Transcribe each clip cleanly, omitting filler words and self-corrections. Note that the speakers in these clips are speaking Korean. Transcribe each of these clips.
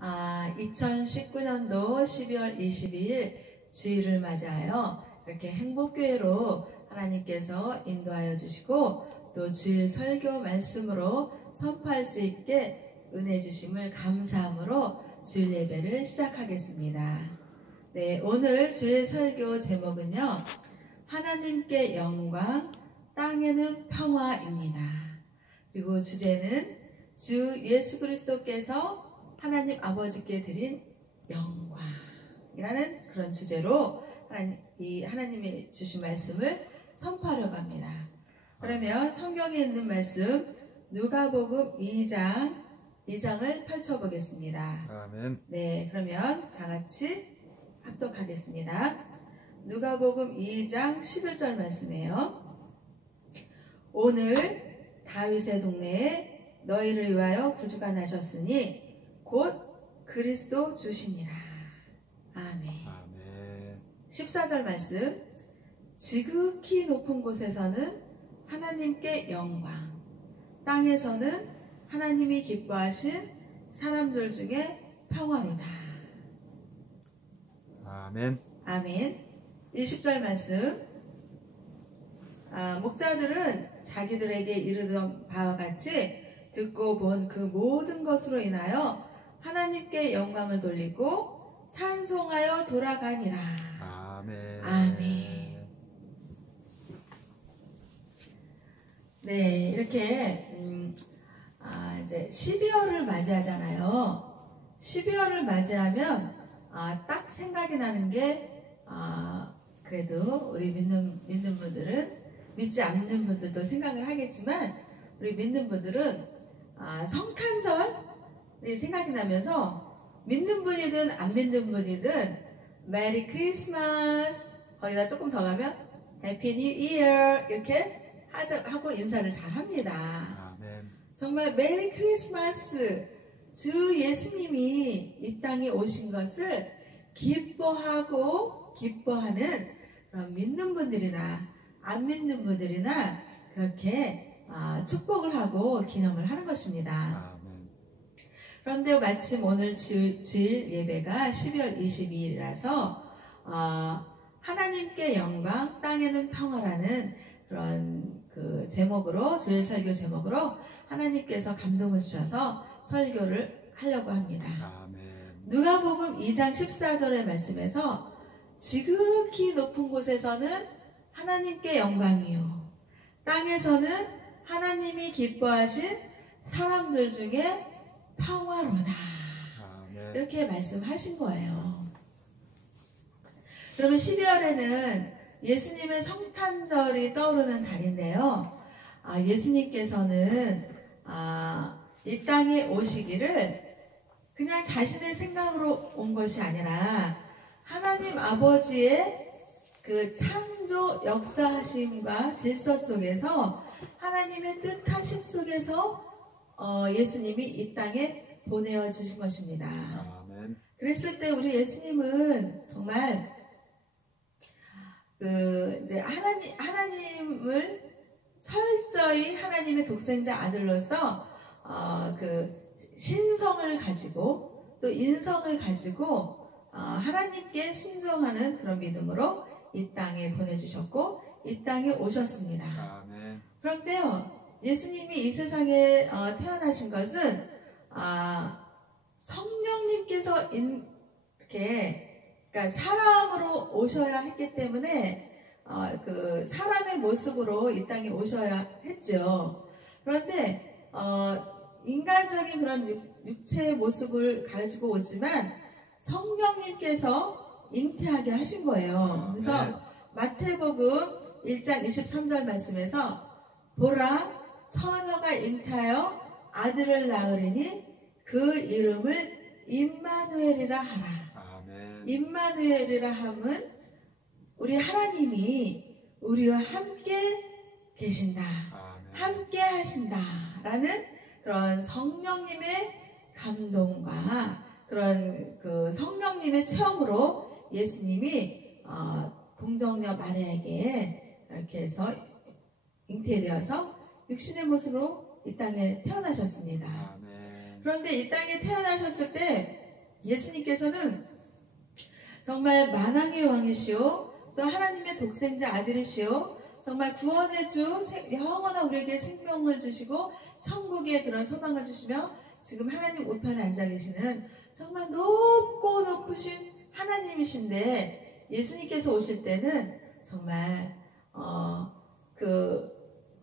2019년도 12월 22일 주일을 맞이하여 이렇게 행복교회로 하나님께서 인도하여 주시고 또 주일 설교 말씀으로 선포할 수 있게 은혜 주심을 감사함으로 주일 예배를 시작하겠습니다. 네, 오늘 주일 설교 제목은요, 하나님께 영광, 땅에는 평화입니다. 그리고 주제는 주 예수 그리스도께서 하나님 아버지께 드린 영광이라는 그런 주제로 하나님이 주신 말씀을 선포하려고 합니다. 그러면 성경에 있는 말씀 누가복음 2장을 펼쳐보겠습니다. 아멘. 네, 그러면 다 같이 합독하겠습니다. 누가복음 2장 11절 말씀이에요. 오늘 다윗의 동네에 너희를 위하여 구주가 나셨으니 곧 그리스도 주시니라. 아멘. 아멘. 14절 말씀. 지극히 높은 곳에서는 하나님께 영광, 땅에서는 하나님이 기뻐하신 사람들 중에 평화로다. 아멘. 아멘. 20절 말씀. 목자들은 자기들에게 이르던 바와 같이 듣고 본 그 모든 것으로 인하여 하나님께 영광을 돌리고 찬송하여 돌아가니라. 아멘. 아멘. 네, 이렇게 이제 12월을 맞이하잖아요. 12월을 맞이하면 딱 생각이 나는 게 그래도 우리 믿는 분들은, 믿지 않는 분들도 생각을 하겠지만 우리 믿는 분들은 성탄절이 생각이 나면서 믿는 분이든 안 믿는 분이든 메리 크리스마스, 거기다 조금 더 가면 해피 뉴 이어 이렇게 하고 인사를 잘 합니다. 아멘. 정말 메리 크리스마스, 주 예수님이 이 땅에 오신 것을 기뻐하고 기뻐하는 그런 믿는 분들이나 안 믿는 분들이나 그렇게 축복을 하고 기념을 하는 것입니다. 아멘. 그런데 마침 오늘 주일 예배가 12월 22일이라서 하나님께 영광, 땅에는 평화라는 그런 그 제목으로, 주일 설교 제목으로 하나님께서 감동을 주셔서 설교를 하려고 합니다. 아멘. 누가복음 2장 14절의 말씀에서 지극히 높은 곳에서는 하나님께 영광이요, 땅에서는 하나님이 기뻐하신 사람들 중에 평화로다. 아멘. 이렇게 말씀하신 거예요. 그러면 12월에는 예수님의 성탄절이 떠오르는 달인데요. 예수님께서는 이 땅에 오시기를 그냥 자신의 생각으로 온 것이 아니라 하나님 아버지의 그 창조 역사하심과 질서 속에서, 하나님의 뜻하심 속에서 예수님이 이 땅에 보내어 주신 것입니다. 아멘. 그랬을 때 우리 예수님은 정말 이제 하나님을 철저히 하나님의 독생자 아들로서 그 신성을 가지고 또 인성을 가지고 하나님께 순종하는 그런 믿음으로 이 땅에 보내주셨고 이 땅에 오셨습니다. 아멘. 그런데요, 예수님이 이 세상에 태어나신 것은 성령님께서 그러니까 사람으로 오셔야 했기 때문에 그 사람의 모습으로 이 땅에 오셔야 했죠. 그런데 인간적인 그런 육체의 모습을 가지고 오지만 성령님께서 잉태하게 하신 거예요. 그래서 마태복음 1장 23절 말씀에서 보라, 처녀가 잉태하여 아들을 낳으리니 그 이름을 임마누엘이라 하라. 아멘. 임마누엘이라 함은 우리 하나님이 우리와 함께 계신다, 아멘. 함께 하신다라는 그런 성령님의 감동과 그런 그 성령님의 체험으로 예수님이 동정녀 마리아에게 이렇게 해서 잉태되어서 육신의 모습으로 이 땅에 태어나셨습니다. 아멘. 그런데 이 땅에 태어나셨을 때 예수님께서는 정말 만왕의 왕이시오, 또 하나님의 독생자 아들이시오, 정말 구원의 주, 영원한 우리에게 생명을 주시고 천국의 그런 소망을 주시며 지금 하나님 우편에 앉아 계시는 정말 높고 높으신 하나님이신데, 예수님께서 오실 때는 정말 그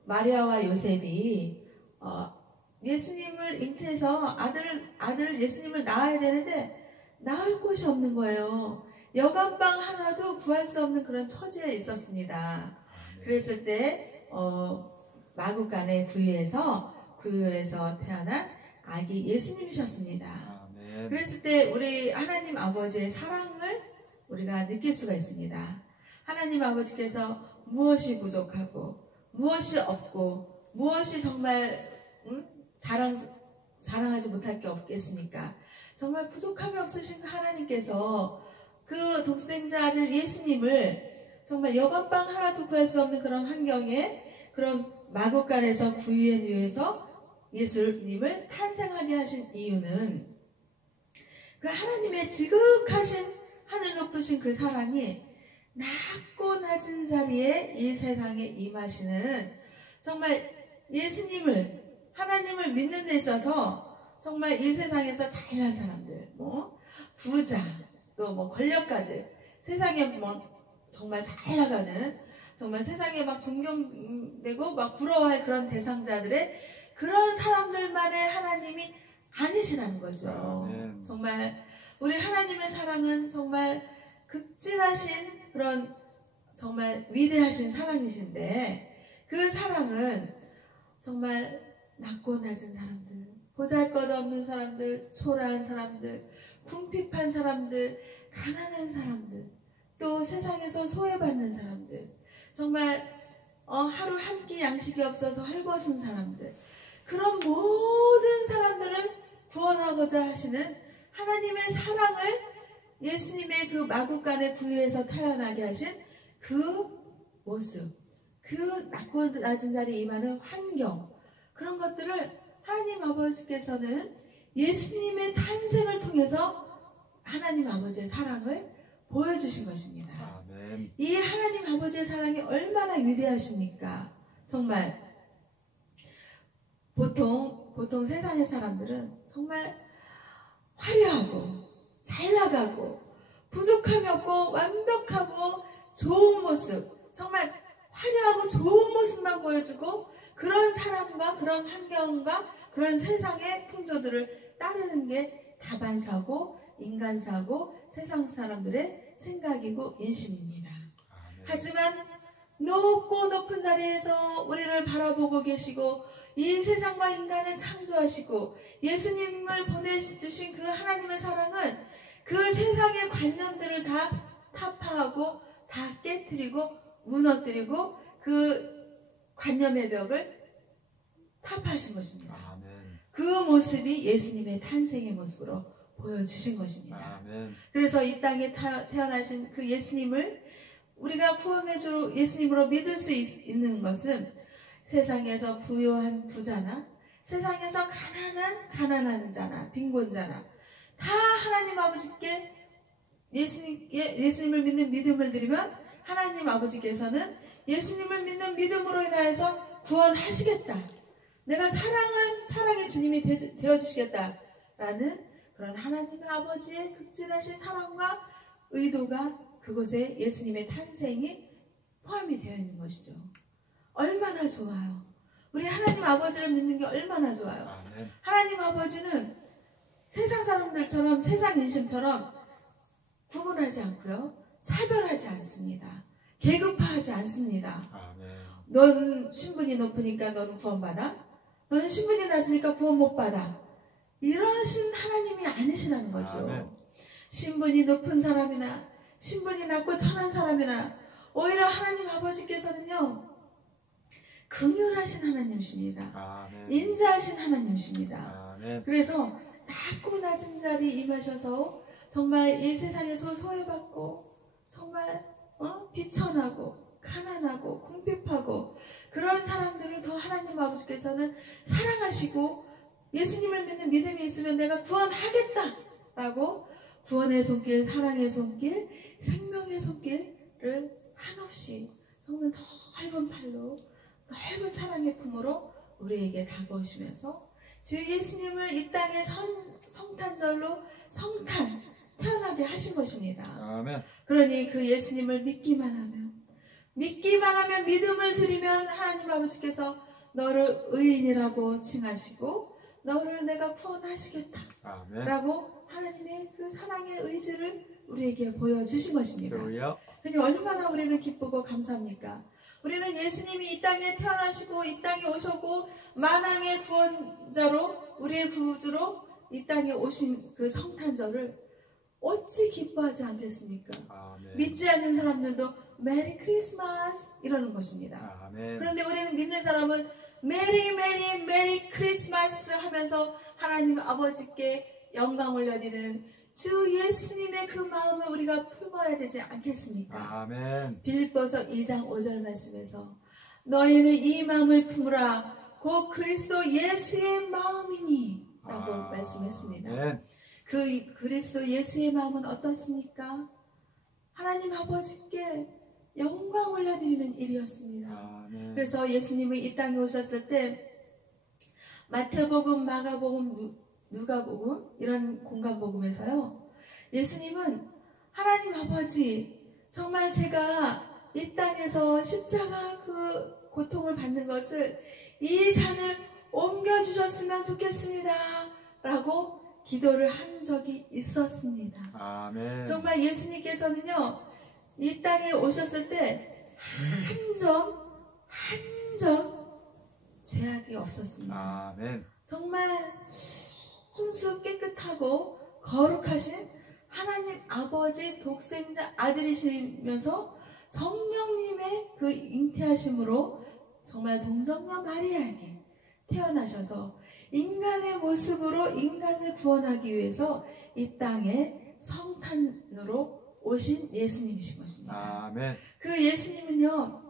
마리아와 요셉이 예수님을 잉태해서 아들 예수님을 낳아야 되는데 낳을 곳이 없는 거예요. 여간방 하나도 구할 수 없는 그런 처지에 있었습니다. 그랬을 때 마구간의 구유에서 태어난 아기 예수님이셨습니다. 그랬을 때 우리 하나님 아버지의 사랑을 우리가 느낄 수가 있습니다. 하나님 아버지께서 무엇이 부족하고 무엇이 없고 무엇이 정말 자랑하지 못할 게 없겠습니까? 정말 부족함이 없으신 하나님께서 그 독생자 아들 예수님을 정말 여간방 하나도 구할 수 없는 그런 환경에, 그런 마구간에서 구유에 누워서 예수님을 탄생하게 하신 이유는 그 하나님의 지극하신 하늘 높으신 그 사랑이 낮고 낮은 자리에 이 세상에 임하시는, 정말 예수님을, 하나님을 믿는 데 있어서 정말 이 세상에서 잘난 사람들, 부자, 또 권력가들, 세상에 정말 잘 나가는, 정말 세상에 막 존경되고 막 부러워할 그런 대상자들의 그런 사람들만의 하나님이 아니시라는 거죠. 정말 우리 하나님의 사랑은 정말 극진하신 그런 정말 위대하신 사랑이신데, 그 사랑은 정말 낮고 낮은 사람들, 보잘것없는 사람들, 초라한 사람들, 궁핍한 사람들, 가난한 사람들, 또 세상에서 소외받는 사람들, 정말 하루 한 끼 양식이 없어서 헐벗은 사람들, 그런 모든 사람들을 구원하고자 하시는 하나님의 사랑을 예수님의 그 마구간의 구유에서 태어나게 하신 그 모습, 그 낮고 낮은 자리에 임하는 환경, 그런 것들을 하나님 아버지께서는 예수님의 탄생을 통해서 하나님 아버지의 사랑을 보여주신 것입니다. 아멘. 이 하나님 아버지의 사랑이 얼마나 위대하십니까? 정말 보통 세상의 사람들은 정말 화려하고 잘 나가고 부족함이 없고 완벽하고 좋은 모습, 정말 화려하고 좋은 모습만 보여주고 그런 사람과 그런 환경과 그런 세상의 풍조들을 따르는 게 다반사고 인간사고 세상 사람들의 생각이고 인심입니다. 하지만 높고 높은 자리에서 우리를 바라보고 계시고 이 세상과 인간을 창조하시고 예수님을 보내주신 그 하나님의 사랑은 그 세상의 관념들을 다 타파하고 다 깨트리고 무너뜨리고 그 관념의 벽을 타파하신 것입니다. 아멘. 그 모습이 예수님의 탄생의 모습으로 보여주신 것입니다. 아멘. 그래서 이 땅에 태어나신 그 예수님을 우리가 구원해주러 예수님으로 믿을 수 있는 것은 세상에서 부유한 부자나 세상에서 가난한 자나 빈곤자나 다 하나님 아버지께 예수님을 믿는 믿음을 드리면 하나님 아버지께서는 예수님을 믿는 믿음으로 인하여서 구원하시겠다. 내가 사랑의 주님이 되어주시겠다라는 그런 하나님 아버지의 극진하신 사랑과 의도가 그곳에 예수님의 탄생이 포함이 되어 있는 것이죠. 얼마나 좋아요. 우리 하나님 아버지를 믿는 게 얼마나 좋아요. 아멘. 하나님 아버지는 세상 사람들처럼 세상 인심처럼 구분하지 않고요. 차별하지 않습니다. 계급화하지 않습니다. 아멘. 넌 신분이 높으니까 너는 구원받아. 너는 신분이 낮으니까 구원 못 받아. 이러신 하나님이 아니시라는 거죠. 아멘. 신분이 높은 사람이나 신분이 낮고 천한 사람이나 오히려 하나님 아버지께서는요. 긍휼하신 하나님이십니다. 아멘. 인자하신 하나님이십니다. 아멘. 그래서 낮고 낮은 자리에 임하셔서 정말 이 세상에서 소외받고 정말 비천하고 가난하고 궁핍하고 그런 사람들을 더 하나님 아버지께서는 사랑하시고 예수님을 믿는 믿음이 있으면 내가 구원하겠다라고 구원의 손길, 사랑의 손길, 생명의 손길을 한없이 정말 넓은 팔로 넓은 사랑의 품으로 우리에게 다가오시면서 주 예수님을 이 땅의 성탄절로 태어나게 하신 것입니다. 아멘. 그러니 그 예수님을 믿기만 하면 믿음을 드리면 하나님 아버지께서 너를 의인이라고 칭하시고 너를 내가 구원하시겠다 아멘. 라고 하나님의 그 사랑의 의지를 우리에게 보여주신 것입니다. 할렐루야. 그러니 얼마나 우리는 기쁘고 감사합니까? 우리는 예수님이 이 땅에 태어나시고 이 땅에 오셨고 만왕의 구원자로 우리의 구주로 이 땅에 오신 그 성탄절을 어찌 기뻐하지 않겠습니까? 아멘. 믿지 않는 사람들도 메리 크리스마스 이러는 것입니다. 아멘. 그런데 우리는 믿는 사람은 메리 크리스마스 하면서 하나님 아버지께 영광 올려드리는 주 예수님의 그 마음을 우리가 품어야 되지 않겠습니까? 아멘. 빌립보서 2장 5절 말씀에서 너희는 이 마음을 품으라 곧 그리스도 예수의 마음이니 라고 말씀했습니다. 아멘. 그 그리스도 예수의 마음은 어떻습니까? 하나님 아버지께 영광 올려드리는 일이었습니다. 아멘. 그래서 예수님이 이 땅에 오셨을 때 마태복음, 마가복음, 누가복음 이런 공간복음에서요 예수님은 하나님 아버지 정말 제가 이 땅에서 십자가 그 고통을 받는 것을 이 잔을 옮겨주셨으면 좋겠습니다 라고 기도를 한 적이 있었습니다. 아멘. 정말 예수님께서는요 이 땅에 오셨을 때 한 점 죄악이 없었습니다. 아멘. 정말 순수 깨끗하고 거룩하신 하나님 아버지 독생자 아들이시면서 성령님의 그 잉태하심으로 정말 동정녀 마리아에게 태어나셔서 인간의 모습으로 인간을 구원하기 위해서 이 땅에 성탄으로 오신 예수님이신 것입니다. 아멘. 그 예수님은요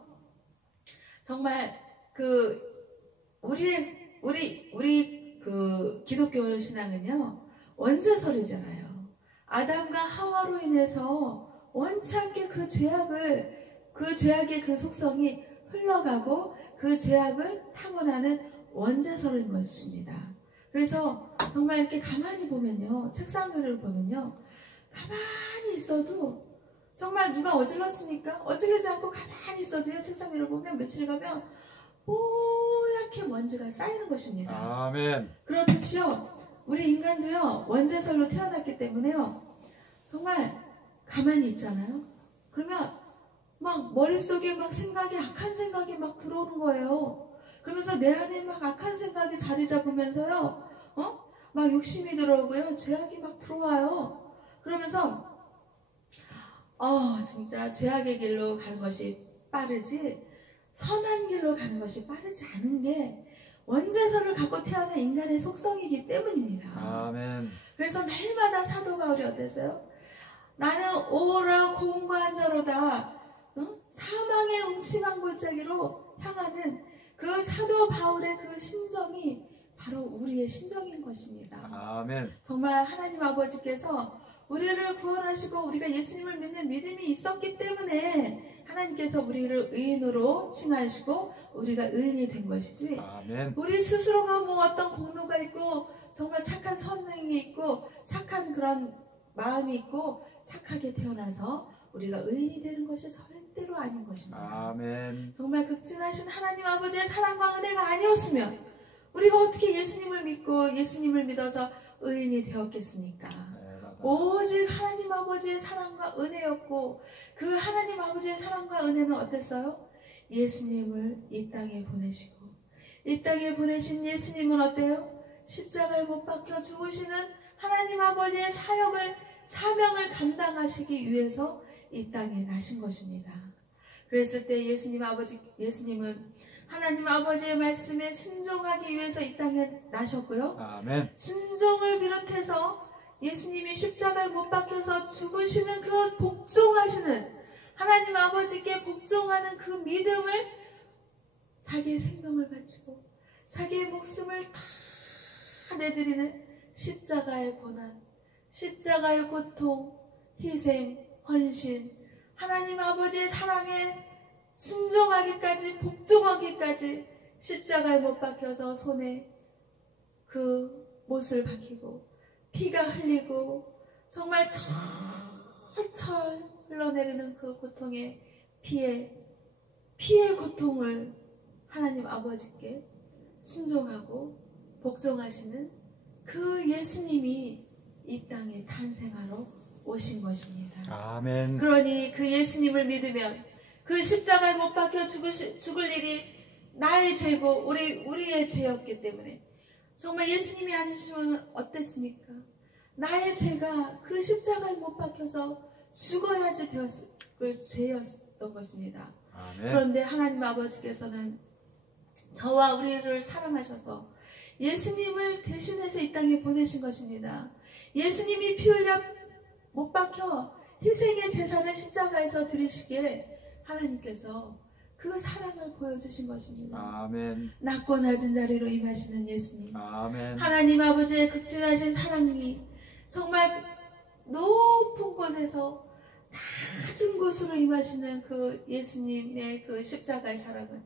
정말 그 우리 그 기독교 신앙은요 원죄설이잖아요. 아담과 하와로 인해서 원찮게 그 죄악의 그 속성이 흘러가고 그 죄악을 타고나는 원죄설인 것입니다. 그래서 정말 이렇게 가만히 보면요 책상을 보면요 가만히 있어도 정말 누가 어질렀습니까? 어질르지 않고 가만히 있어도요 책상 위를 보면 며칠 가면 뽀얗게 먼지가 쌓이는 것입니다. 아멘. 그렇듯이요 우리 인간도요 원죄설로 태어났기 때문에요 정말 가만히 있잖아요. 그러면 막 머릿속에 막 악한 생각이 막 들어오는 거예요. 그러면서 내 안에 막 악한 생각이 자리 잡으면서요 막 욕심이 들어오고요 죄악이 막 들어와요. 그러면서 진짜 죄악의 길로 가는 것이 빠르지 선한 길로 가는 것이 빠르지 않은 게 원죄설을 갖고 태어난 인간의 속성이기 때문입니다. 아멘. 그래서 날마다 사도 바울이 어땠어요? 나는 오라 공고한 자로다 사망의 음침한 골짜기로 향하는 그 사도 바울의 그 심정이 바로 우리의 심정인 것입니다. 아멘. 정말 하나님 아버지께서 우리를 구원하시고 우리가 예수님을 믿는 믿음이 있었기 때문에 하나님께서 우리를 의인으로 칭하시고 우리가 의인이 된 것이지 아멘. 우리 스스로가 뭐 어떤 공로가 있고 정말 착한 선행이 있고 착한 그런 마음이 있고 착하게 태어나서 우리가 의인이 되는 것이 절대로 아닌 것입니다. 아멘. 정말 극진하신 하나님 아버지의 사랑과 은혜가 아니었으면 우리가 어떻게 예수님을 믿고 예수님을 믿어서 의인이 되었겠습니까? 오직 하나님 아버지의 사랑과 은혜였고 그 하나님 아버지의 사랑과 은혜는 어땠어요? 예수님을 이 땅에 보내시고 이 땅에 보내신 예수님은 어때요? 십자가에 못 박혀 죽으시는 하나님 아버지의 사명을 감당하시기 위해서 이 땅에 나신 것입니다. 그랬을 때 예수님은 하나님 아버지의 말씀에 순종하기 위해서 이 땅에 나셨고요. 아멘. 순종을 비롯해서 예수님이 십자가에 못 박혀서 죽으시는 그 복종하시는 하나님 아버지께 복종하는 그 믿음을 자기의 생명을 바치고 자기의 목숨을 다 내드리는 십자가의 고난, 십자가의 고통, 희생, 헌신, 하나님 아버지의 사랑에 순종하기까지, 복종하기까지 십자가에 못 박혀서 손에 그 못을 박히고 피가 흘리고 정말 철철 흘러내리는 그 고통의 피의 고통을 하나님 아버지께 순종하고 복종하시는 그 예수님이 이 땅에 탄생하러 오신 것입니다. 아멘. 그러니 그 예수님을 믿으면 그 십자가에 못 박혀 죽을 일이 나의 죄고 우리의 죄였기 때문에 정말 예수님이 아니시면 어땠습니까? 나의 죄가 그 십자가에 못 박혀서 죽어야지 되었을 죄였던 것입니다. 아멘. 그런데 하나님 아버지께서는 저와 우리를 사랑하셔서 예수님을 대신해서 이 땅에 보내신 것입니다. 예수님이 피 흘려 못 박혀 희생의 제사를 십자가에서 드리시기에 하나님께서 그 사랑을 보여주신 것입니다. 아멘. 낮고 낮은 자리로 임하시는 예수님. 아멘. 하나님 아버지의 극진하신 사랑이 정말 높은 곳에서 낮은 곳으로 임하시는 그 예수님의 그 십자가의 사랑을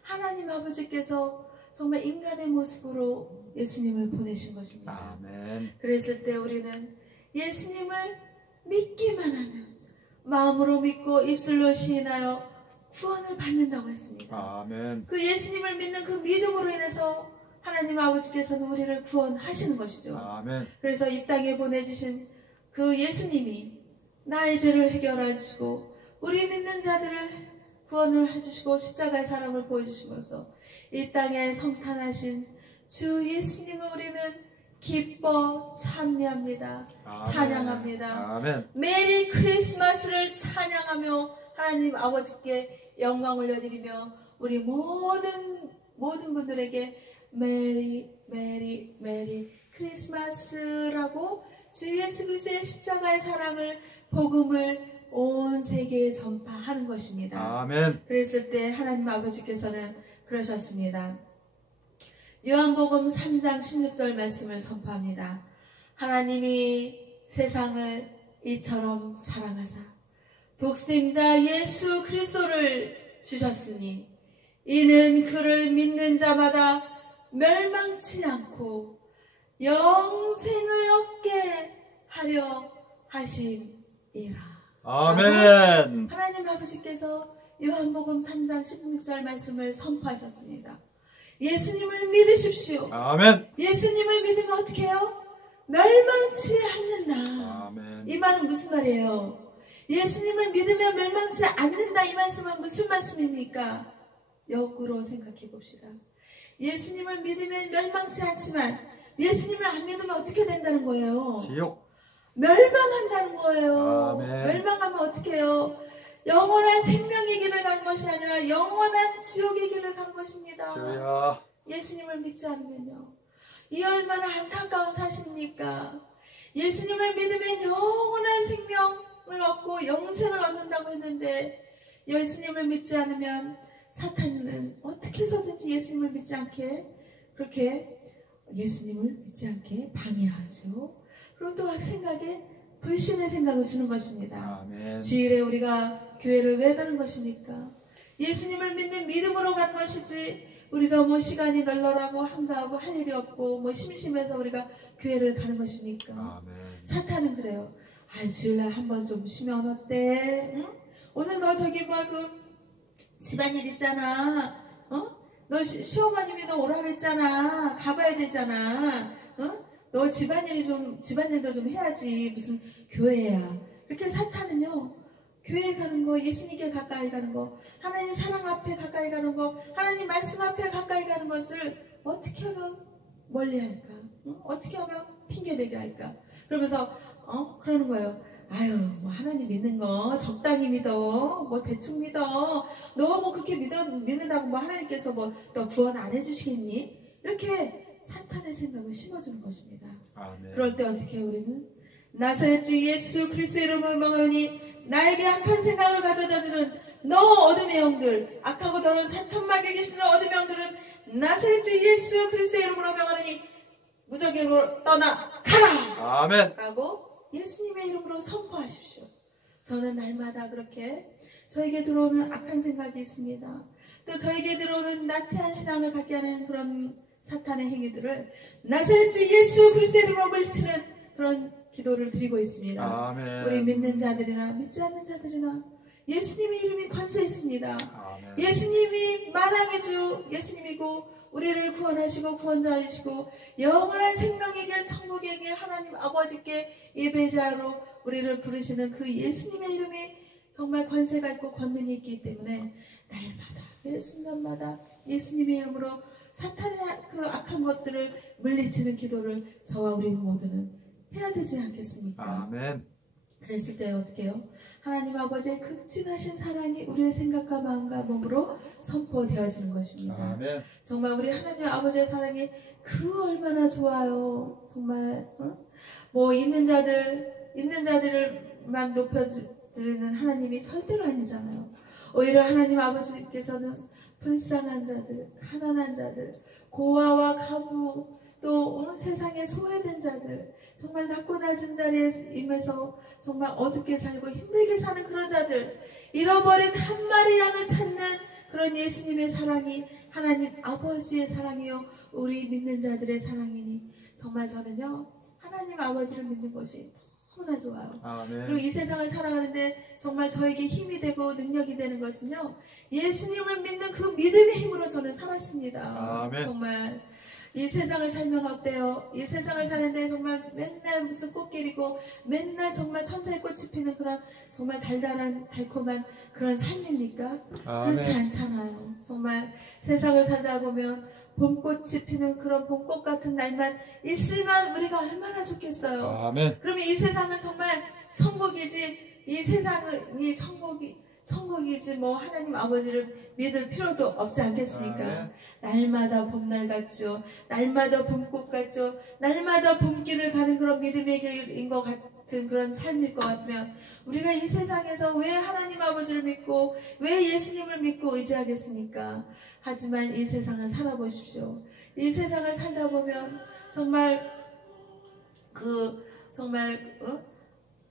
하나님 아버지께서 정말 인간의 모습으로 예수님을 보내신 것입니다. 아멘. 그랬을 때 우리는 예수님을 믿기만 하면 마음으로 믿고 입술로 시인하여 구원을 받는다고 했습니다. 아멘. 그 예수님을 믿는 그 믿음으로 인해서 하나님 아버지께서는 우리를 구원하시는 것이죠. 아멘. 그래서 이 땅에 보내주신 그 예수님이 나의 죄를 해결해 주시고 우리 믿는 자들을 구원을 해주시고 십자가의 사랑을 보여주심으로써 이 땅에 성탄하신 주 예수님을 우리는 기뻐 찬미합니다. 아멘. 찬양합니다. 아멘. 메리 크리스마스를 찬양하며 하나님 아버지께 영광 올려드리며 우리 모든 분들에게 메리 크리스마스라고 주 예수 그리스도의 십자가의 사랑을 복음을 온 세계에 전파하는 것입니다. 아멘. 그랬을 때 하나님 아버지께서는 그러셨습니다. 요한복음 3장 16절 말씀을 선포합니다. 하나님이 세상을 이처럼 사랑하사 독생자 예수 그리스도를 주셨으니 이는 그를 믿는 자마다 멸망치 않고 영생을 얻게 하려 하심이라. 아멘. 하나님 아버지께서 요한복음 3장 16절 말씀을 선포하셨습니다. 예수님을 믿으십시오. 아멘. 예수님을 믿으면 어떻게 해요? 멸망치 않는다. 아멘. 이 말은 무슨 말이에요? 예수님을 믿으면 멸망치 않는다. 이 말씀은 무슨 말씀입니까? 역으로 생각해 봅시다. 예수님을 믿으면 멸망치 않지만 예수님을 안 믿으면 어떻게 된다는 거예요? 지옥. 멸망한다는 거예요. 아멘. 멸망하면 어떻게 해요? 영원한 생명의 길을 가는 것이 아니라 영원한 지옥의 길을 가는 것입니다. 주여. 예수님을 믿지 않으면요. 이 얼마나 안타까운 사실입니까? 예수님을 믿으면 영원한 생명을 얻고 영생을 얻는다고 했는데 예수님을 믿지 않으면 사탄은 어떻게 해서든지 예수님을 믿지 않게 그렇게 예수님을 믿지 않게 방해하죠. 그리고 또 생각에 불신의 생각을 주는 것입니다. 아멘. 주일에 우리가 교회를 왜 가는 것입니까? 예수님을 믿는 믿음으로 가는 것이지 우리가 뭐 시간이 널널하고 한가하고 할 일이 없고 뭐 심심해서 우리가 교회를 가는 것입니까? 아멘. 사탄은 그래요. 아, 주일날 한번 좀 쉬면 어때? 응? 오늘 너 저기 뭐 그 집안일 있잖아. 너 시어머님이 너 오라 그랬잖아. 가봐야 되잖아. 너 집안일도 좀 해야지. 무슨 교회야. 이렇게 사탄은요. 교회 가는 거, 예수님께 가까이 가는 거, 하나님 사랑 앞에 가까이 가는 거, 하나님 말씀 앞에 가까이 가는 것을 어떻게 하면 멀리 할까? 어떻게 하면 핑계대게 할까? 그러면서 그러는 거예요. 아유, 뭐 하나님 믿는 거 적당히 믿어. 뭐 대충 믿어. 너 뭐 그렇게 믿는다고 뭐 하나님께서 뭐 너 구원 안 해주시겠니? 이렇게 사탄의 생각을 심어주는 것입니다. 아멘. 그럴 때 어떻게 해요, 우리는? 나사렛 주 예수 그리스도의 이름을 명하노니 나에게 악한 생각을 가져다주는 너 어둠의 영들, 악하고 더러운 사탄 마귀에 계신 너 어둠의 영들은 나사렛 주 예수 그리스도의 이름으로 명하노니 무적으로 떠나가라! 아멘. 라고 예수님의 이름으로 선포하십시오. 저는 날마다 그렇게 저에게 들어오는 악한 생각이 있습니다. 또 저에게 들어오는 나태한 신앙을 갖게 하는 그런 사탄의 행위들을 나사렛 주 예수 그리스도의 이름으로 물리치는 그런 기도를 드리고 있습니다. 아멘. 우리 믿는 자들이나 믿지 않는 자들이나 예수님의 이름이 권세 있습니다. 아멘. 예수님이 만왕의 주 예수님이고 우리를 구원하시고 구원자이시고 영원한 생명의 길 천국의 길 하나님 아버지께 예배자로 우리를 부르시는 그 예수님의 이름이 정말 권세가 있고 권능이 있기 때문에 날마다 매 순간마다 예수님의 이름으로 사탄의 그 악한 것들을 물리치는 기도를 저와 우리 모두는 해야 되지 않겠습니까? 아멘. 그랬을 때 어떻게 해요? 하나님 아버지의 극진하신 사랑이 우리의 생각과 마음과 몸으로 선포되어지는 것입니다. 아멘. 정말 우리 하나님 아버지의 사랑이 그 얼마나 좋아요. 정말 뭐 있는 자들을만 높여드리는 하나님이 절대로 아니잖아요. 오히려 하나님 아버지께서는 불쌍한 자들, 가난한 자들, 고아와 가부, 또 세상에 소외된 자들, 정말 낮고 낮은 자리에 임해서 정말 어둡게 살고 힘들게 사는 그런 자들, 잃어버린 한 마리 양을 찾는 그런 예수님의 사랑이 하나님 아버지의 사랑이요 우리 믿는 자들의 사랑이니 정말 저는요 하나님 아버지를 믿는 것이 너무나 좋아요. 아멘. 그리고 이 세상을 살아가는데 정말 저에게 힘이 되고 능력이 되는 것은요 예수님을 믿는 그 믿음의 힘으로 저는 살았습니다. 아멘. 정말 이 세상을 살면 어때요? 이 세상을 사는데 정말 맨날 무슨 꽃길이고 맨날 정말 천사의 꽃이 피는 그런 정말 달콤한 그런 삶입니까? 아멘. 그렇지 않잖아요. 정말 세상을 살다 보면 봄꽃이 피는 그런 봄꽃 같은 날만 있으면 우리가 얼마나 좋겠어요. 아멘. 그러면 이 세상은 정말 천국이지, 이 세상은 이 천국이지 뭐 하나님 아버지를 믿을 필요도 없지 않겠습니까? 날마다 봄날 같죠. 날마다 봄꽃 같죠. 날마다 봄길을 가는 그런 믿음의 길인 것 같은 그런 삶일 것 같으면 우리가 이 세상에서 왜 하나님 아버지를 믿고 왜 예수님을 믿고 의지하겠습니까? 하지만 이 세상을 살아보십시오. 이 세상을 살다 보면 정말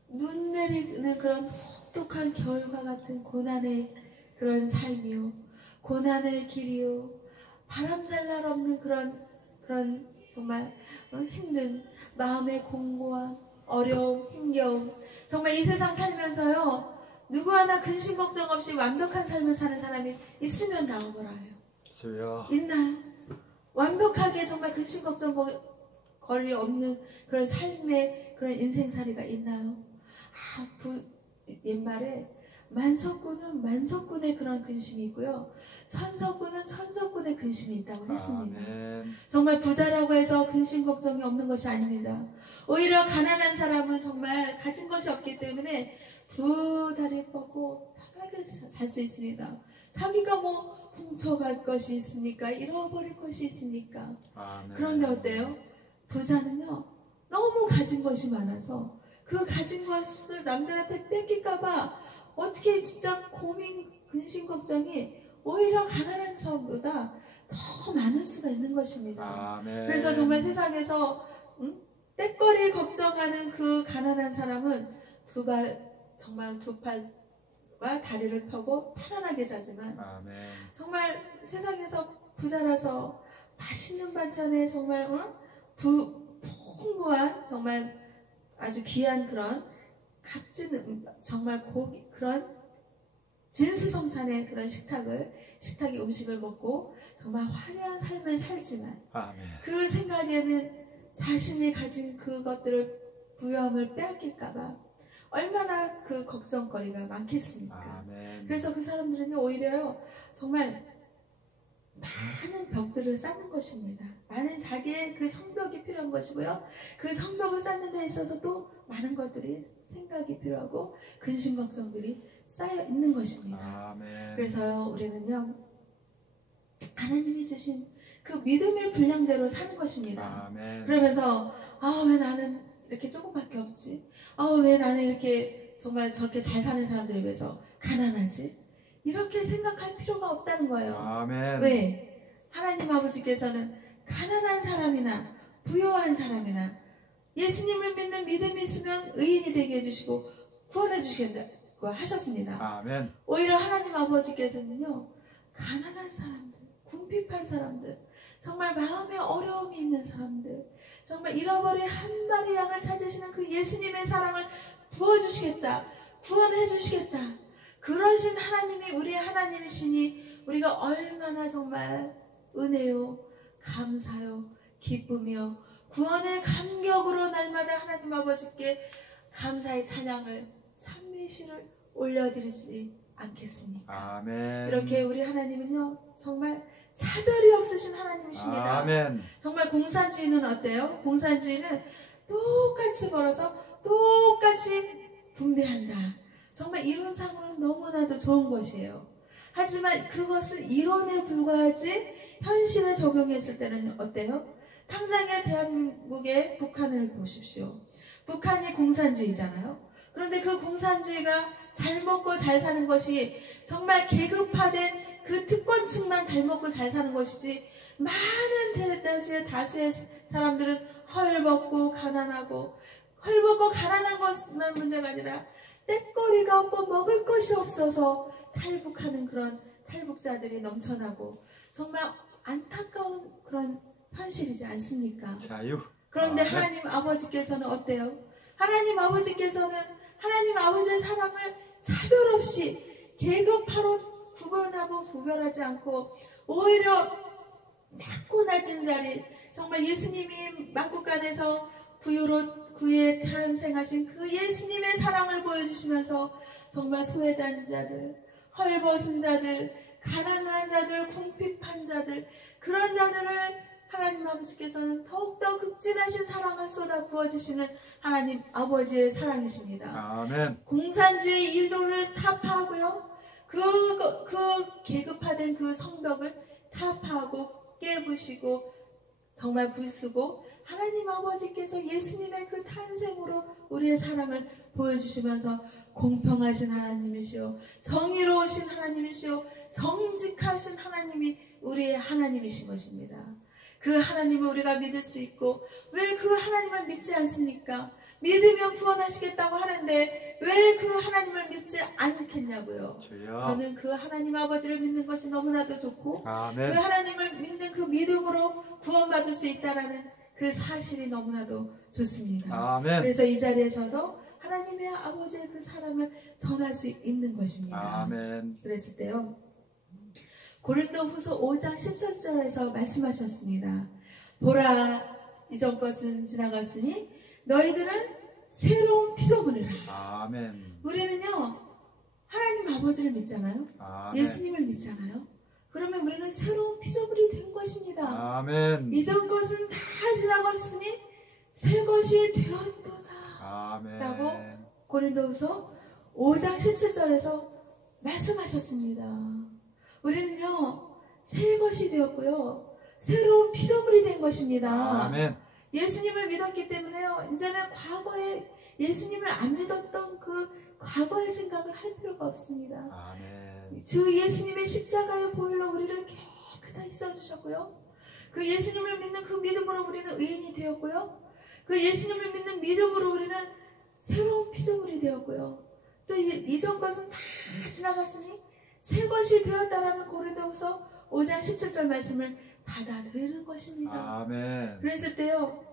눈 내리는 그런 혹독한 겨울과 같은 고난의 그런 삶이요, 고난의 길이요, 바람잘 날 없는 그런 정말 힘든 마음의 공고함, 어려움, 힘겨움. 정말 이 세상 살면서요 누구 하나 근심 걱정 없이 완벽한 삶을 사는 사람이 있으면 나오거라요. 있나요? 완벽하게 정말 근심 걱정 거리 없는 그런 삶의 그런 인생살이가 있나요? 옛말에 만석군은 만석군의 그런 근심이 있고요, 천석군은 천석군의 근심이 있다고 했습니다. 아멘. 정말 부자라고 해서 근심 걱정이 없는 것이 아닙니다. 오히려 가난한 사람은 정말 가진 것이 없기 때문에 두 다리 뻗고 편하게 잘 수 있습니다. 자기가 뭐 훔쳐갈 것이 있습니까? 잃어버릴 것이 있습니까? 아멘. 그런데 어때요? 부자는요 너무 가진 것이 많아서 그 가진 것을 남들한테 뺏길까봐 어떻게 진짜 고민, 근심, 걱정이 오히려 가난한 사람보다 더 많을 수가 있는 것입니다. 아멘. 그래서 정말 세상에서 때거리 걱정하는 그 가난한 사람은 두 팔과 다리를 펴고 편안하게 자지만 아멘. 정말 정말 세상에서 부자라서 맛있는 반찬에 정말 풍부한 정말 아주 귀한 그런 값진 정말 고기 그런 진수성찬의 그런 식탁의 음식을 먹고 정말 화려한 삶을 살지만 아멘. 그 생각에는 자신이 가진 그것들을 부여함을 빼앗길까봐 얼마나 그 걱정거리가 많겠습니까? 아멘. 그래서 그 사람들은 오히려 정말 많은 벽들을 쌓는 것입니다. 많은 자기의 그 성벽이 필요한 것이고요. 그 성벽을 쌓는 데 있어서 또 많은 것들이 생각이 필요하고 근심 걱정들이 쌓여 있는 것입니다. 아멘. 그래서요 우리는요 하나님이 주신 그 믿음의 분량대로 사는 것입니다. 아멘. 그러면서 왜 나는 이렇게 조금밖에 없지? 왜 나는 이렇게 정말 저렇게 잘 사는 사람들에 비해서 가난하지? 이렇게 생각할 필요가 없다는 거예요. 아멘. 왜? 하나님 아버지께서는 가난한 사람이나 부유한 사람이나 예수님을 믿는 믿음이 있으면 의인이 되게 해주시고 구원해 주시겠다고 하셨습니다. 아멘. 오히려 하나님 아버지께서는요, 가난한 사람들, 궁핍한 사람들, 정말 마음에 어려움이 있는 사람들, 정말 잃어버린 한 마리 양을 찾으시는 그 예수님의 사랑을 부어주시겠다, 구원해 주시겠다, 그러신 하나님이 우리의 하나님이시니 우리가 얼마나 정말 은혜요, 감사요, 기쁨이요, 구원의 감격으로 날마다 하나님 아버지께 감사의 찬양을, 찬미시를 올려드리지 않겠습니까? 아멘. 이렇게 우리 하나님은요, 정말 차별이 없으신 하나님이십니다. 아멘. 정말 공산주의는 어때요? 공산주의는 똑같이 벌어서 똑같이 분배한다. 정말 이론상으로는 너무나도 좋은 것이에요. 하지만 그것은 이론에 불과하지 현실에 적용했을 때는 어때요? 당장의 대한민국의 북한을 보십시오. 북한이 공산주의잖아요. 그런데 그 공산주의가 잘 먹고 잘 사는 것이 정말 계급화된 그 특권층만 잘 먹고 잘 사는 것이지, 많은 다수의 사람들은 헐벗고 가난하고, 헐벗고 가난한 것만 문제가 아니라 떼거리가 없고 먹을 것이 없어서 탈북하는 그런 탈북자들이 넘쳐나고, 정말 안타까운 그런 현실이지 않습니까? 자유. 그런데 네. 하나님 아버지께서는 어때요? 하나님 아버지께서는 하나님 아버지의 사랑을 차별 없이 계급화로 구분하고 구별하지 않고, 오히려 낮고 낮은 자리, 정말 예수님이 만국간에서 구유에 탄생하신 그 예수님의 사랑을 보여주시면서 정말 소외된 자들, 헐벗은 자들, 가난한 자들, 궁핍한 자들, 그런 자들을 하나님 아버지께서는 더욱더 극진하신 사랑을 쏟아 부어주시는 하나님 아버지의 사랑이십니다. 아멘. 공산주의 인도를 타파하고요, 그 계급화된 그 성벽을 타파하고 깨부시고 정말 부수고, 하나님 아버지께서 예수님의 그 탄생으로 우리의 사랑을 보여주시면서 공평하신 하나님이시오, 정의로우신 하나님이시오, 정직하신 하나님이 우리의 하나님이신 것입니다. 그 하나님을 우리가 믿을 수 있고, 왜 그 하나님을 믿지 않습니까? 믿으면 구원하시겠다고 하는데 왜 그 하나님을 믿지 않겠냐고요. 주여. 저는 그 하나님 아버지를 믿는 것이 너무나도 좋고, 아멘. 그 하나님을 믿는 그 믿음으로 구원받을 수 있다라는 그 사실이 너무나도 좋습니다. 아멘. 그래서 이 자리에 서서 하나님의 아버지의 그 사랑을 전할 수 있는 것입니다. 아멘. 그랬을 때요, 고린도후서 5장 17절에서 말씀하셨습니다. 보라, 이전 것은 지나갔으니 너희들은 새로운 피조물이라. 아멘. 우리는요, 하나님 아버지를 믿잖아요. 아멘. 예수님을 믿잖아요. 그러면 우리는 새로운 피조물이 된 것입니다. 아멘. 이전 것은 다 지나갔으니 새 것이 되었도다. 아멘. 라고 고린도후서 5장 17절에서 말씀하셨습니다. 우리는요, 새 것이 되었고요, 새로운 피조물이 된 것입니다. 아멘. 예수님을 믿었기 때문에요, 이제는 과거에 예수님을 안 믿었던 그 과거의 생각을 할 필요가 없습니다. 아멘. 주 예수님의 십자가의 보혈로 우리를 깨끗하게 씻어주셨고요, 그 예수님을 믿는 그 믿음으로 우리는 의인이 되었고요, 그 예수님을 믿는 믿음으로 우리는 새로운 피조물이 되었고요, 또 이전 것은 다 지나갔으니 새 것이 되었다라는 고린도후서 5장 17절 말씀을 받아들이는 것입니다. 아멘. 그랬을 때요,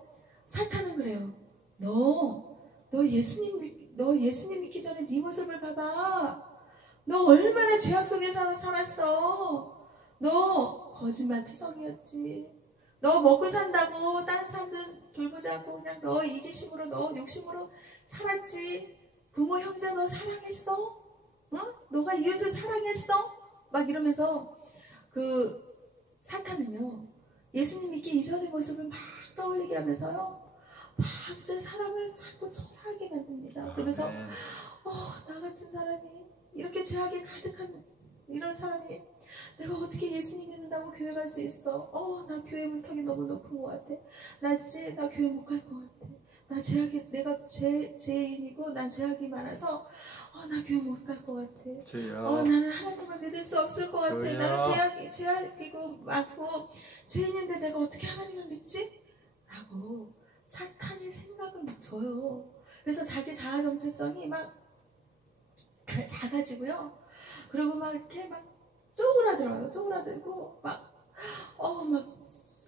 사탄은 그래요. 너 예수님 믿기 전에 네 모습을 봐봐. 너 얼마나 죄악 속에 살았어. 너 거짓말투성이었지. 너 먹고 산다고 다른 사람들 돌보지 않고 그냥 너 이기심으로, 너 욕심으로 살았지. 부모 형제 너 사랑했어? 너가 이웃을 사랑했어? 막 이러면서 그 사탄은요, 예수님 믿기 이전의 모습을 막 떠올리게 하면서요, 막 사람을 자꾸 초라하게 만듭니다. 그러면서 나 같은 사람이, 이렇게 죄악에 가득한 이런 사람이 내가 어떻게 예수님 믿는다고 교회 갈 수 있어? 나 교회 물턱이 너무 높은 것 같아. 나 교회 못 갈 것 같아. 내가 죄인이고 난 죄악이 많아서 나 교회 못 갈 것 같아. 주여. 나는 하나님을 믿을 수 없을 것 같아. 주여. 나는 죄악이고 많고 죄인인데 내가 어떻게 하나님을 믿지? 라고 사탄이 생각을 막 줘요. 그래서 자기 자아 정체성이 막 작아지고요. 그리고 막 이렇게 막 쪼그라들어요. 쪼그라들고 막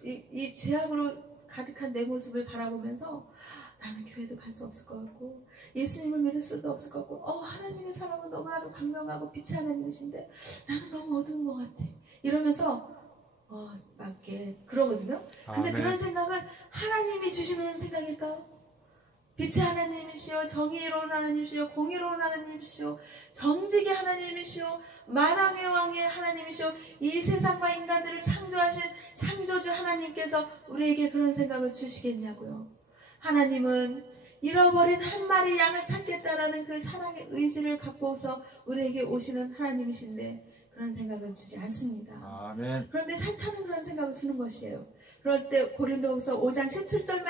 이 죄악으로 가득한 내 모습을 바라보면서 나는 교회도 갈 수 없을 것 같고 예수님을 믿을 수도 없을 것 같고 하나님의 사랑은 너무나도 광명하고 빛의 하나님이신데 나는 너무 어두운 것 같아. 이러면서 막 이렇게 그러거든요. 근데 아멘. 그런 생각은 하나님이 주시는 생각일까요? 빛의 하나님이시오, 정의로운 하나님이시오, 공의로운 하나님이시오, 정직의 하나님이시오, 만왕의 왕의 하나님이시오, 이 세상과 인간들을 창조하신 창조주 하나님께서 우리에게 그런 생각을 주시겠냐고요. 하나님은 잃어버린 한 마리 양을 찾겠다라는 그 사랑의 의지를 갖고서 우리에게 오시는 하나님이신데 그런 생각을 주지 않습니다. 아멘. 그런데 사탄은 그런 생각을 주는 것이에요. 그럴 때 고린도후서 5장 17절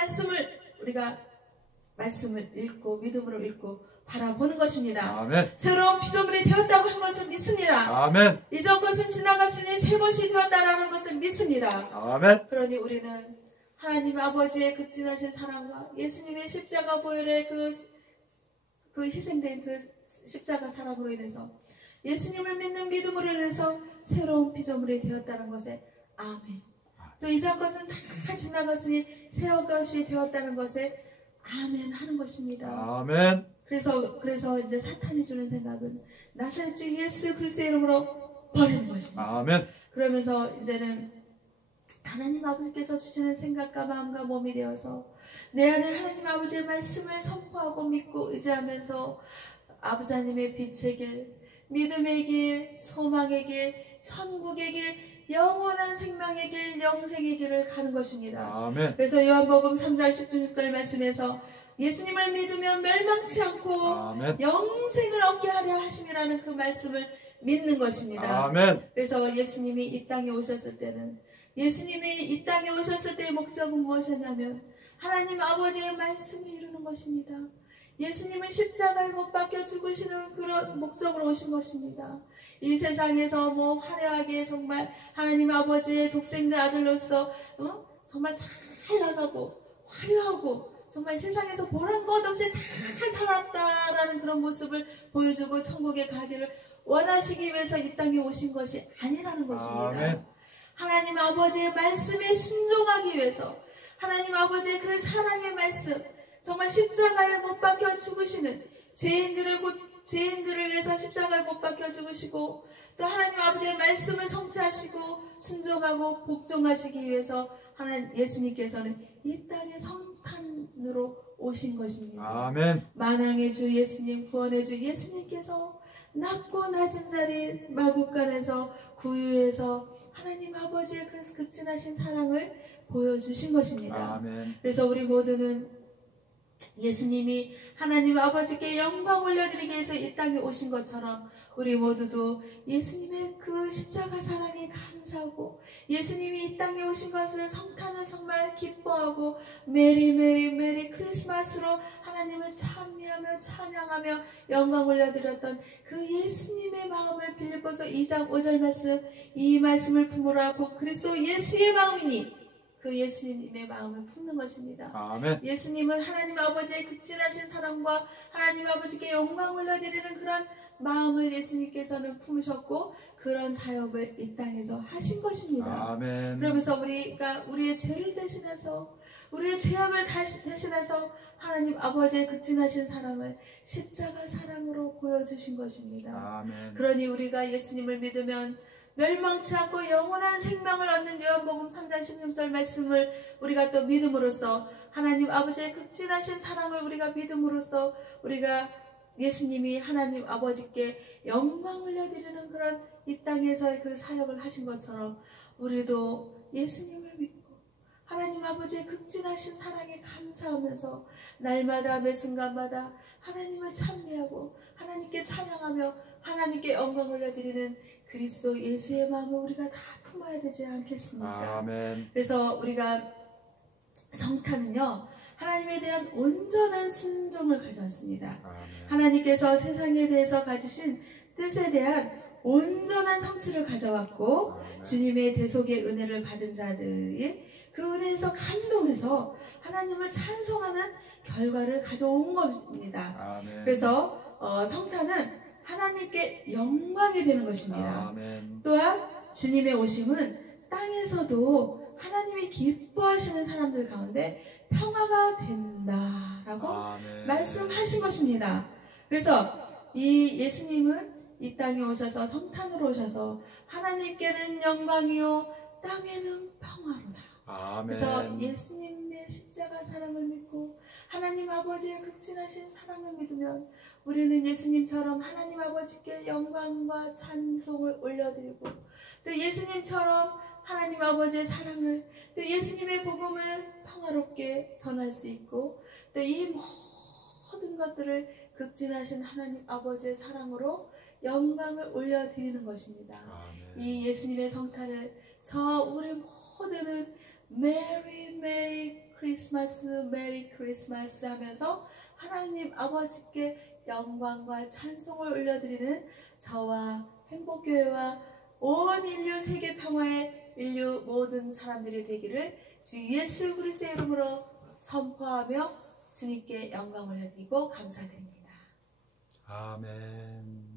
말씀을 읽고 믿음으로 읽고 바라보는 것입니다. 아멘. 새로운 피조물이 되었다고 한 것을 믿습니다. 아멘. 이전 것은 지나갔으니 새 것이 되었다라는 것을 믿습니다. 아멘. 그러니 우리는 하나님 아버지의 극진하신 사랑과 예수님의 십자가 보혈의 그 희생된 그 십자가 사랑으로 인해서 예수님을 믿는 믿음으로 인해서 새로운 피조물이 되었다는 것에 아멘. 또 이전 것은 다 지나갔으니 새 것이 되었다는 것에 아멘 하는 것입니다. 아멘. 그래서 이제 사탄이 주는 생각은 나사렛 주 예수 그리스도의 이름으로 버리는 것입니다. 아멘. 그러면서 이제는 하나님 아버지께서 주시는 생각과 마음과 몸이 되어서 내 안에 하나님 아버지의 말씀을 선포하고 믿고 의지하면서 아버지 하나님의 빛의 길, 믿음의 길, 소망의 길, 천국의 길, 영원한 생명의 길, 영생의 길을 가는 것입니다. 아멘. 그래서 요한복음 3장 16절 말씀에서 예수님을 믿으면 멸망치 않고 아멘. 영생을 얻게 하려 하심이라는 그 말씀을 믿는 것입니다. 아멘. 그래서 예수님이 이 땅에 오셨을 때는 예수님이 이 땅에 오셨을 때의 목적은 무엇이었냐면 하나님 아버지의 말씀을 이루는 것입니다. 예수님은 십자가에 못 박혀 죽으시는 그런 목적으로 오신 것입니다. 이 세상에서 화려하게 정말 하나님 아버지의 독생자 아들로서 정말 잘 나가고 화려하고 정말 세상에서 보란 것 없이 잘 살았다라는 그런 모습을 보여주고 천국에 가기를 원하시기 위해서 이 땅에 오신 것이 아니라는 것입니다. 아멘. 하나님 아버지의 말씀에 순종하기 위해서 하나님 아버지의 그 사랑의 말씀 정말 십자가에 못 박혀 죽으시는 죄인들을 위해서 십자가에 못 박혀 죽으시고 또 하나님 아버지의 말씀을 성취하시고 순종하고 복종하시기 위해서 예수님께서는 이 땅에 성탄으로 오신 것입니다. 아멘. 만왕의 주 예수님, 구원의 주 예수님께서 낮고 낮은 자리 마국간에서 구유해서 하나님 아버지의 그 극진하신 사랑을 보여주신 것입니다. 아멘. 그래서 우리 모두는 예수님이 하나님 아버지께 영광 올려드리기 위해서 이 땅에 오신 것처럼 우리 모두도 예수님의 그 십자가 사랑에 감사하고 예수님이 이 땅에 오신 것을 성탄을 정말 기뻐하고 메리 메리 메리 크리스마스로 하나님을 찬미하며 찬양하며 영광 올려드렸던 그 예수님의 마음을 빌립보서 2장 5절 말씀 이 말씀을 품으라 곧 그리스도 예수의 마음이니 그 예수님의 마음을 품는 것입니다. 아멘. 예수님은 하나님 아버지의 극진하신 사랑과 하나님 아버지께 영광 올려드리는 그런 마음을 예수님께서는 품으셨고 그런 사역을 이 땅에서 하신 것입니다. 아멘. 그러면서 우리가 우리의 죄를 대신해서 우리의 죄악을 대신해서 하나님 아버지의 극진하신 사랑을 십자가 사랑으로 보여주신 것입니다. 아멘. 그러니 우리가 예수님을 믿으면 멸망치 않고 영원한 생명을 얻는 요한복음 3장 16절 말씀을 우리가 또 믿음으로써 하나님 아버지의 극진하신 사랑을 우리가 믿음으로써 우리가 예수님이 하나님 아버지께 영광 올려드리는 그런 이 땅에서의 그 사역을 하신 것처럼 우리도 예수님을 믿고 하나님 아버지의 극진하신 사랑에 감사하면서 날마다 매 순간마다 하나님을 찬미하고 하나님께 찬양하며 하나님께 영광 올려드리는 그리스도 예수의 마음을 우리가 다 품어야 되지 않겠습니까? 아멘. 그래서 우리가 성탄은요 하나님에 대한 온전한 순종을 가져왔습니다. 아멘. 하나님께서 세상에 대해서 가지신 뜻에 대한 온전한 성취를 가져왔고 아멘. 주님의 대속의 은혜를 받은 자들이 그 은혜에서 감동해서 하나님을 찬송하는 결과를 가져온 겁니다. 아멘. 그래서 성탄은 하나님께 영광이 되는 것입니다. 아멘. 또한 주님의 오심은 땅에서도 하나님이 기뻐하시는 사람들 가운데 평화가 된다라고 아멘. 말씀하신 것입니다. 그래서 이 예수님은 이 땅에 오셔서 성탄으로 오셔서 하나님께는 영광이요 땅에는 평화로다. 아멘. 그래서 예수님의 십자가 사랑을 믿고 하나님 아버지의 극진하신 사랑을 믿으면 우리는 예수님처럼 하나님 아버지께 영광과 찬송을 올려드리고 또 예수님처럼 하나님 아버지의 사랑을 또 예수님의 복음을 평화롭게 전할 수 있고 또 이 모든 것들을 극진하신 하나님 아버지의 사랑으로 영광을 올려드리는 것입니다. 아멘. 이 예수님의 성탄을 우리 모두는 메리 메리 크리스마스 메리 크리스마스 하면서 하나님 아버지께 영광과 찬송을 올려드리는 저와 행복교회와 온 인류 세계 평화의 인류 모든 사람들이 되기를 주 예수 그리스도의 이름으로 선포하며 주님께 영광을 올려드리고 감사드립니다. 아멘.